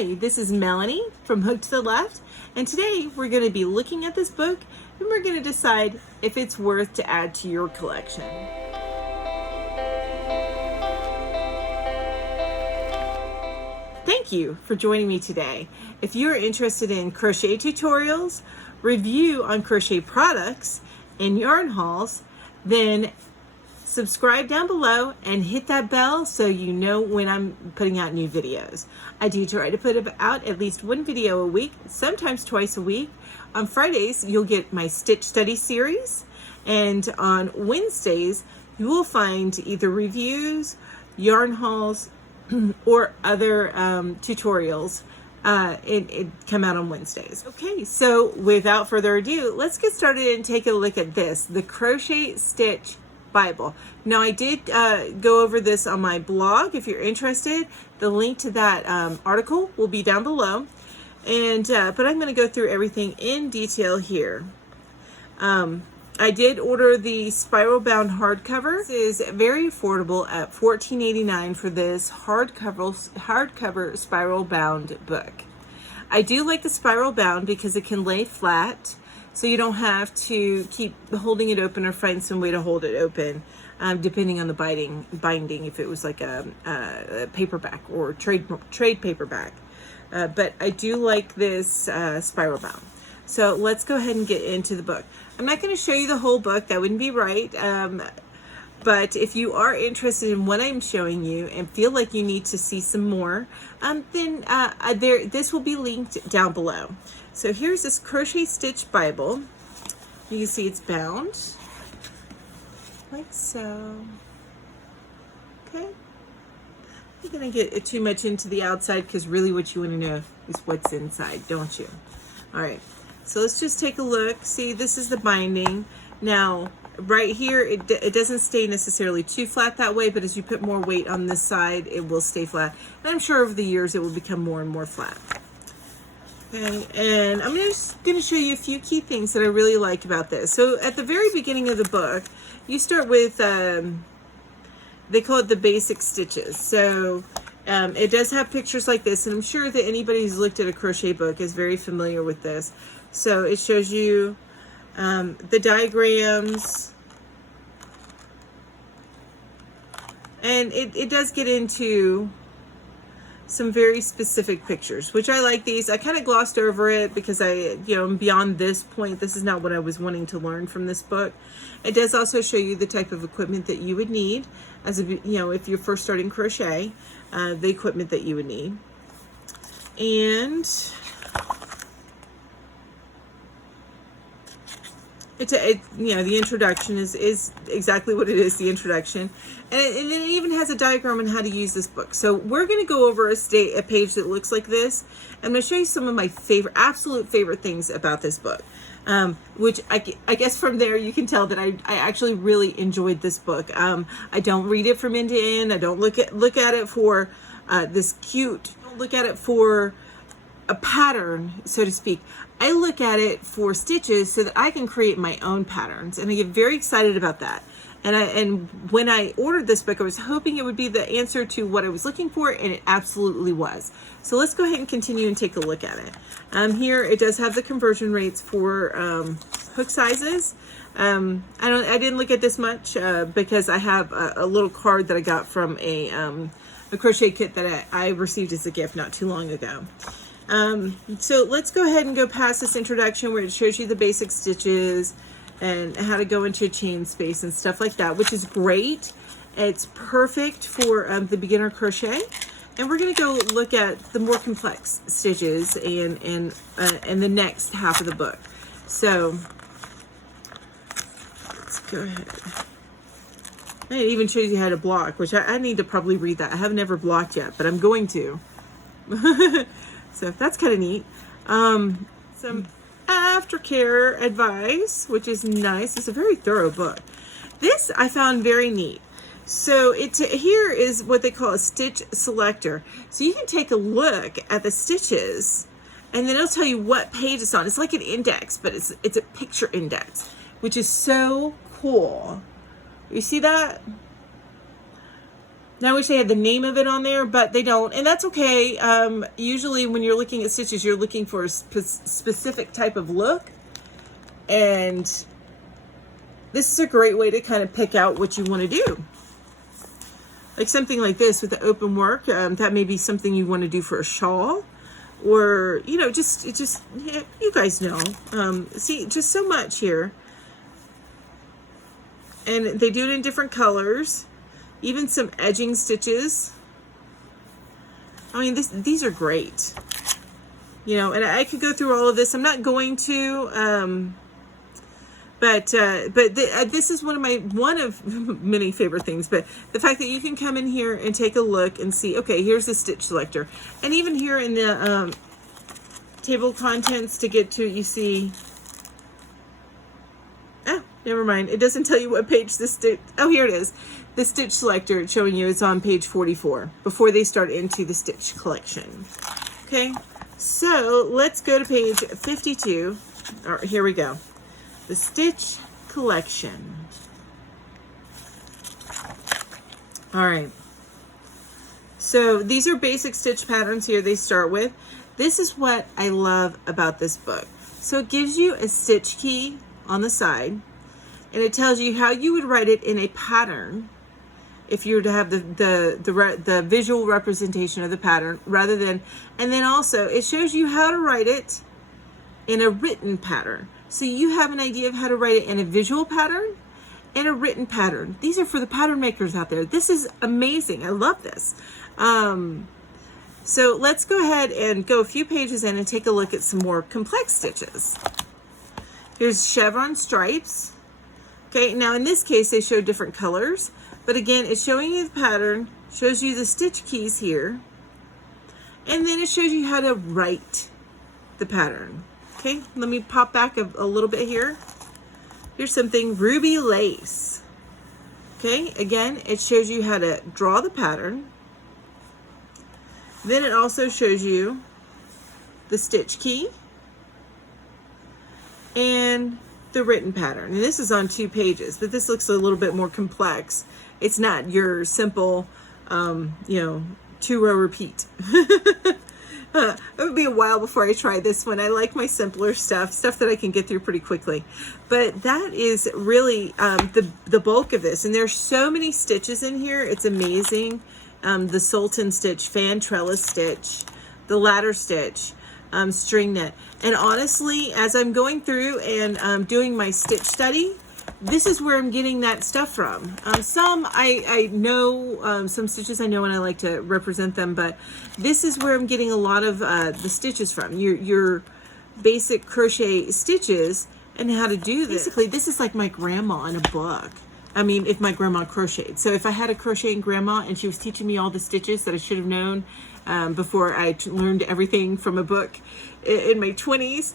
Hi, this is Melanie from Hook to the Left, and today we're going to be looking at this book and we're going to decide if it's worth to add to your collection. Thank you for joining me today. If you're interested in crochet tutorials, review on crochet products, and yarn hauls, then subscribe down below and hit that bell so you know when I'm putting out new videos. I do try to put out at least one video a week, sometimes twice a week. On Fridays, you'll get my Stitch Study series, and on Wednesdays, you will find either reviews, yarn hauls, or other tutorials. It come out on Wednesdays. Okay, so without further ado, let's get started and take a look at this, the Crochet Stitch Bible. Now, I did go over this on my blog. If you're interested, the link to that article will be down below. And but I'm going to go through everything in detail here. I did order the spiral bound hardcover. This is very affordable at $14.89 for this hardcover spiral bound book. I do like the spiral bound because it can lay flat, so you don't have to keep holding it open or find some way to hold it open, depending on the binding, if it was like a paperback or trade paperback. But I do like this spiral bound. So let's go ahead and get into the book. I'm not going to show you the whole book. That wouldn't be right. But if you are interested in what I'm showing you and feel like you need to see some more, then this will be linked down below. So here's this Crochet Stitch Bible. You can see it's bound like so. Okay. I'm going to get too much into the outside because really what you want to know is what's inside, don't you? All right. So let's just take a look. See, this is the binding. Now, right here, it doesn't stay necessarily too flat that way, but as you put more weight on this side, it will stay flat. And I'm sure over the years, it will become more and more flat. Okay, and I'm just going to show you a few key things that I really like about this. So at the very beginning of the book, you start with, they call it the basic stitches. So it does have pictures like this, and I'm sure that anybody who's looked at a crochet book is very familiar with this. So it shows you the diagrams, and it does get into some very specific pictures, which I like these. I kind of glossed over it because beyond this point, this is not what I was wanting to learn from this book. It does also show you the type of equipment that you would need as if you're first starting crochet, the equipment that you would need. And the introduction is exactly what it is, the introduction. And it even has a diagram on how to use this book. So we're going to go over a page that looks like this. I'm going to show you some of my absolute favorite things about this book. Which I guess from there you can tell that I actually really enjoyed this book. I don't read it from end to end. I don't look at it for don't look at it for a pattern, so to speak. I look at it for stitches so that I can create my own patterns, and I get very excited about that. And when I ordered this book, I was hoping it would be the answer to what I was looking for, and it absolutely was. So let's go ahead and continue and take a look at it. Here it does have the conversion rates for hook sizes. I didn't look at this much because I have a little card that I got from a crochet kit that I received as a gift not too long ago. So let's go ahead and go past this introduction where it shows you the basic stitches and how to go into a chain space and stuff like that, which is great. It's perfect for the beginner crochet. And we're going to go look at the more complex stitches and the next half of the book. So let's go ahead. And it even shows you how to block, which I need to probably read that. I have never blocked yet, but I'm going to. So that's kind of neat. Some aftercare advice, which is nice. It's a very thorough book. This I found very neat. So here is what they call a stitch selector. So you can take a look at the stitches, and then it'll tell you what page it's on. It's like an index, but it's a picture index, which is so cool. You see that? Now I wish they had the name of it on there, but they don't, and that's okay. Usually when you're looking at stitches, you're looking for a specific type of look, and this is a great way to kind of pick out what you want to do. Like something like this with the open work, that may be something you want to do for a shawl, or, you know, just yeah, you guys know. See, just so much here. And they do it in different colors, even some edging stitches. I mean, these are great. You know, and I could go through all of this. I'm not going to, but this is one of many favorite things. But the fact that you can come in here and take a look and see, okay, here's the stitch selector, and even here in the table of contents to get to, you see. Oh, never mind. It doesn't tell you what page the stitch. Oh, here it is. The stitch selector showing you it's on page 44 before they start into the stitch collection. Okay, so let's go to page 52. All right, here we go. The stitch collection. All right. So these are basic stitch patterns here they start with. This is what I love about this book. So it gives you a stitch key on the side, and it tells you how you would write it in a pattern if you were to have the visual representation of the pattern rather than, and then also it shows you how to write it in a written pattern. So you have an idea of how to write it in a visual pattern and a written pattern. These are for the pattern makers out there. This is amazing. I love this. So let's go ahead and go a few pages in and take a look at some more complex stitches. Here's chevron stripes. Okay, now in this case they show different colors, but again it's showing you the pattern, shows you the stitch keys here, and then it shows you how to write the pattern. Okay, let me pop back a little bit here. Here's something ruby lace. Okay, again, it shows you how to draw the pattern. Then it also shows you the stitch key and the written pattern. And this is on 2 pages, but this looks a little bit more complex. It's not your simple, you know, 2-row repeat. It would be a while before I try this one. I like my simpler stuff that I can get through pretty quickly. But that is really the bulk of this. And there's so many stitches in here. It's amazing. The Sultan stitch, fan trellis stitch, the ladder stitch, string knit. And honestly, as I'm going through and doing my stitch study, this is where I'm getting that stuff from. Some I know, some stitches I know and I like to represent them, but this is where I'm getting a lot of the stitches from. Your basic crochet stitches and how to do this. Basically, this is like my grandma in a book. I mean, if my grandma crocheted. So if I had a crocheting grandma and she was teaching me all the stitches that I should have known before I learned everything from a book in my 20s,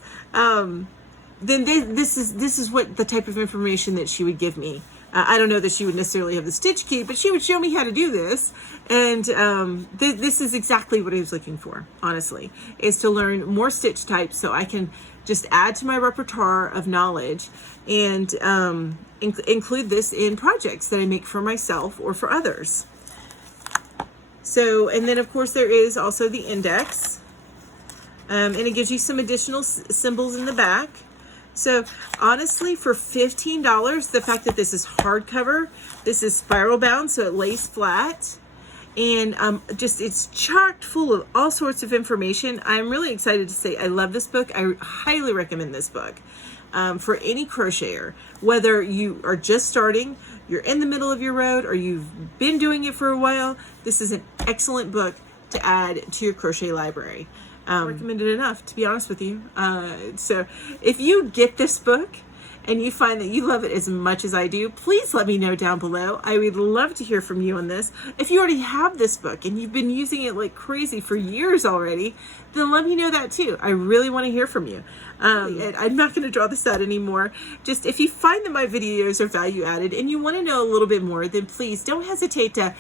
then this is what the type of information that she would give me. I don't know that she would necessarily have the stitch key, but she would show me how to do this. And this is exactly what I was looking for, honestly, is to learn more stitch types so I can just add to my repertoire of knowledge and include this in projects that I make for myself or for others. So, and then of course there is also the index, and it gives you some additional symbols in the back. So honestly, for $15, the fact that this is hardcover, this is spiral bound, so it lays flat, and just it's chocked full of all sorts of information. I'm really excited to say I love this book. I highly recommend this book for any crocheter, whether you are just starting, you're in the middle of your road, or you've been doing it for a while. This is an excellent book to add to your crochet library. Recommended enough, to be honest with you. So if you get this book and you find that you love it as much as I do, please let me know down below. I would love to hear from you on this. If you already have this book and you've been using it like crazy for years already, then let me know that too. I really want to hear from you. I'm not going to draw this out anymore. Just if you find that my videos are value added and you want to know a little bit more, then please don't hesitate to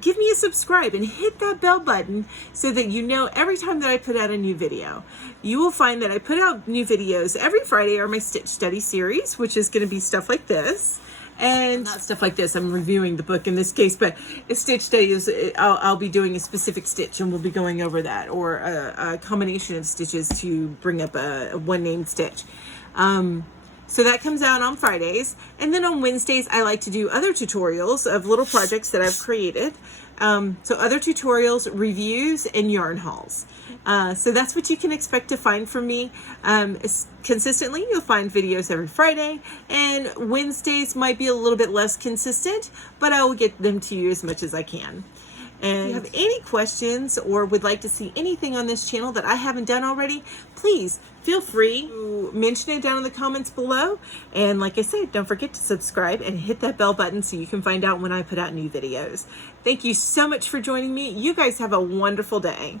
give me a subscribe and hit that bell button so that you know every time that I put out a new video. You will find that I put out new videos every Friday, or my Stitch Study series, which is going to be stuff like this. and not stuff like this. I'm reviewing the book in this case, but a stitch day is, I'll be doing a specific stitch and we'll be going over that, or a combination of stitches to bring up a one named stitch. So that comes out on Fridays. And then on Wednesdays, I like to do other tutorials of little projects that I've created. So other tutorials, reviews, and yarn hauls. So that's what you can expect to find from me. Consistently, you'll find videos every Friday, and Wednesdays might be a little bit less consistent, but I will get them to you as much as I can. And if you have any questions or would like to see anything on this channel that I haven't done already, please feel free to mention it down in the comments below. And like I said, don't forget to subscribe and hit that bell button so you can find out when I put out new videos. Thank you so much for joining me. You guys have a wonderful day.